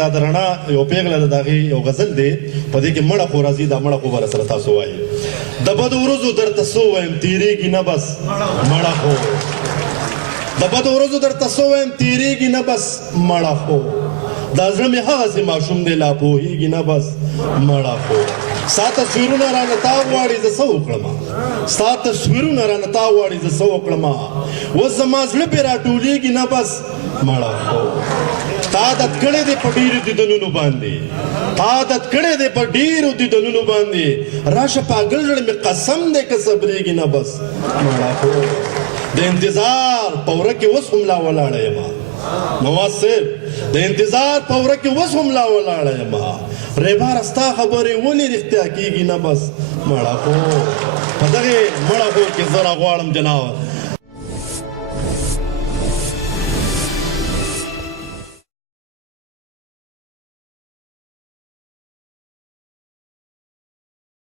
دا د رڼا یو پیغله ده، د هغې یو غزل دی، په دې کې مړه خو راځي، دا مړه خو به راسره تاسو وایي. د بدو ورځو درته څه ووایم تېرېږي نه بس مړه خو، د بدو ورځو درته څه ووایم تېرېږي نه بس مړه خو، دا زړه مې هغسې ماشوم دی لا پوهېږي نه بس مړه خو. ستا تصویرونه رانه تا غواړي زه څه وکړمه، ستا تصویرونه رانه تا غواړي زه څه وکړمه، اوس زما زړه پرې راټولېږي نه بس مړه خو. تا عادت کړی دی په ډېرو دیدنونو باندې، تا عادت کړی دی په ډېرو دیدنونو باندې، راشه پاګل زړه مې قسم دی که صبرېږي نه بس مړه خو. د انتظار په وره کې اوس هم لا ولاړه یمه نواز صاحب، د انتظار په وره کې اوس هم لا ولاړه یمه، ریباره ستا خبرې ولې رښتیا کېږي نه بس مړه خو. په دغې مړه خو کې زه راغواړم جناب